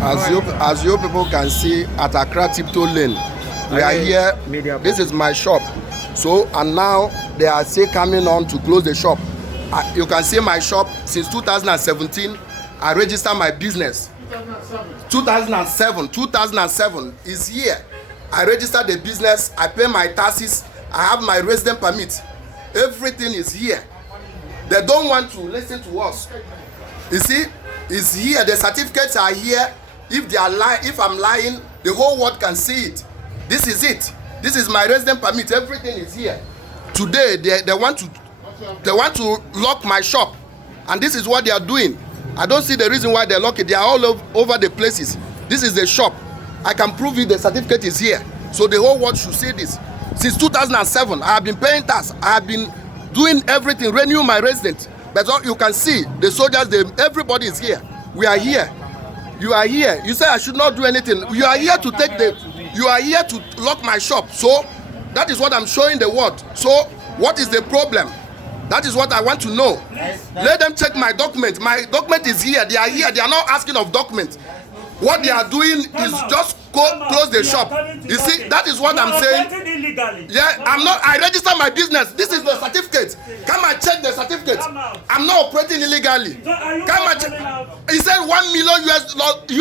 As you people can see at Accra Tiptoe Lane, we are here. This is my shop. So, and now they are still coming on to close the shop. You can see my shop since 2017. I registered my business. 2007 is here. I registered the business. I pay my taxes. I have my resident permit. Everything is here. They don't want to listen to us. You see, it's here. The certificates are here. If they are if I'm lying, the whole world can see it. This is it. This is my resident permit. Everything is here. Today they want to lock my shop, and this is what they are doing. I don't see the reason why they lock it. They are all over the places. This is the shop. I can prove it. The certificate is here. So the whole world should see this. Since 2007, I have been paying tax. I have been doing everything, renewing my residence. But you can see the soldiers, everybody is here. We are here. You are here. You say I should not do anything. You are here to you are here to lock my shop. So that is what I'm showing the world. So what is the problem? That is what I want to know. Let them check my document. My document is here. They are here. They are not asking of documents. What they are doing is just close the shop. You see, that is what I'm saying. Yeah, I'm not. I register my business. This is the certificate. Come and check the certificate. I'm not operating illegally. Come and check. He said $1 million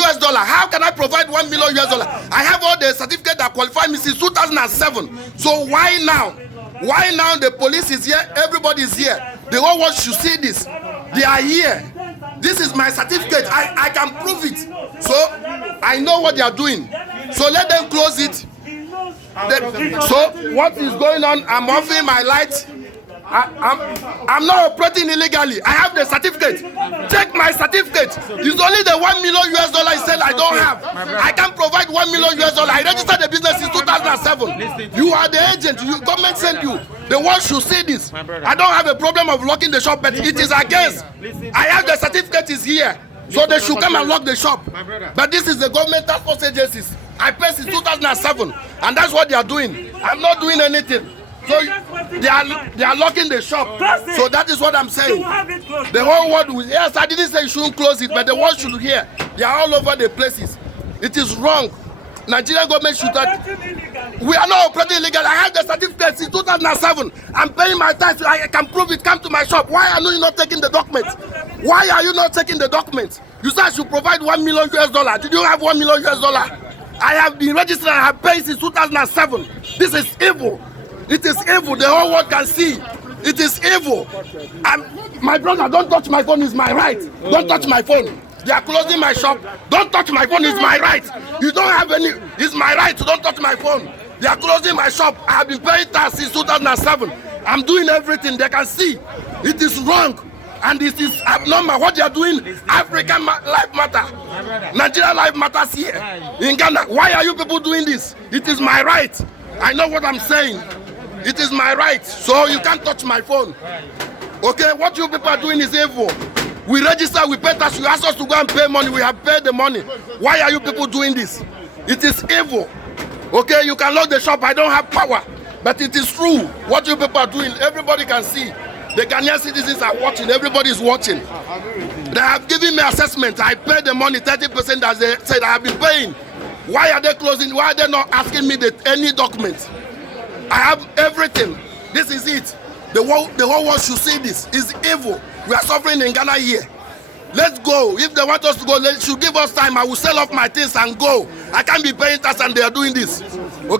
US dollar. How can I provide $1 million US dollar? I have all the certificates that qualify me since 2007. So why now? Why now the police is here? Everybody is here. The whole world should see this. They are here. This is my certificate. I can prove it. So I know what they are doing. So let them close it. So what is going on? I'm offering my light. I'm not operating illegally. I have the certificate. Check my certificate. It's only the $1 million US dollar he said I don't have. I can provide $1 million US dollar. I registered the business in 2007. You are the agent. Government sent you. The world should see this. I don't have a problem of locking the shop, but it is against. I have the certificate is here. So they should come and lock the shop. But this is the government task force agencies. I paid since 2007, and that's what they are doing. I'm not doing anything. So they are locking the shop. So that is what I'm saying. The whole world will, yes, I didn't say you shouldn't close it, but the world should hear. They are all over the places. It is wrong. Nigerian government should we are not operating illegally. I have the certificate since 2007. I'm paying my tax. I can prove it. Come to my shop. Why are you not taking the documents? Why are you not taking the documents? You said I should provide $1 million US dollar. Did you have $1 million US dollar? I have been registered. I have paid since 2007. This is evil. It is evil. The whole world can see. It is evil. My brother, don't touch my phone. It's my right. Don't touch my phone. They are closing my shop. Don't touch my phone. It's my right. You don't have any. It's my right. Don't touch my phone. They are closing my shop. I have been paying tax since 2007. I'm doing everything. They can see. It is wrong. And it is abnormal. What they are doing, African life matter. Nigeria life matters here. In Ghana. Why are you people doing this? It is my right. I know what I'm saying. It is my right. So you can't touch my phone. Okay, what you people are doing is evil. We register, we pay tax, you ask us to go and pay money, we have paid the money. Why are you people doing this? It is evil. Okay, you can lock the shop, I don't have power. But it is true. What you people are doing, everybody can see. The Ghanaian citizens are watching, everybody is watching. They have given me assessment, I paid the money, 30% as they said I have been paying. Why are they closing? Why are they not asking me any documents? I have everything. This is it. The whole world should see this. It's evil. We are suffering in Ghana here. Let's go. If they want us to go, they should give us time. I will sell off my things and go. I can't be paying tax and they are doing this.